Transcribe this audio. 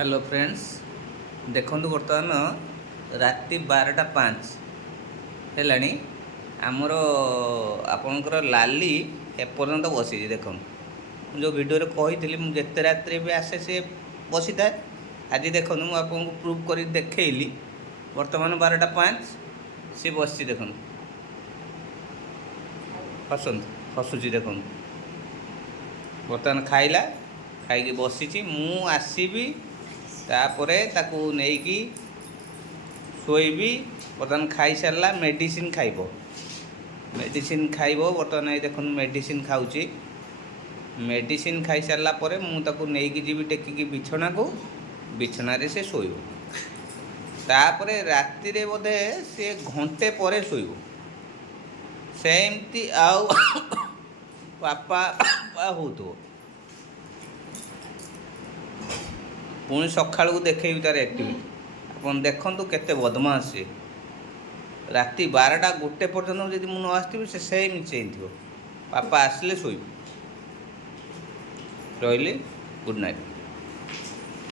Hello friends देखु बर्तमान राति 12:05 है आमर आपणकर लाली एपर्यंत बसी देख जो वीडियो कही मुझे रात्रि भी आसे सी बसी था आज देखो मुझे आपको प्रूव कर देखली बर्तमान 12:05 सी बस देख हसुची देख बर्तमान खाइला खाई बसी मु आसबि तापरे ताकू नेकी शोबी बर्तमान खाई सारा मेडिसिन खाइब मेडिसिन खाइब बर्तमान ये देख मेडिसिन खाऊची मेडिसिन खाई सारा पर मुझे नहीं जीवी टेकिकी बिछना को बिछना से शोब तापर राति रे बोधे सी घंटे पर शोब सेमती आउ पापा हो तो पुणी सका देखे तार एक्टिविटी आप देखु केते बदमाश सी राति 12टा 1 पर्यटन जब मुझे न आसती से सेम चेन थो पापा आसले शोब रही गुड नाइट।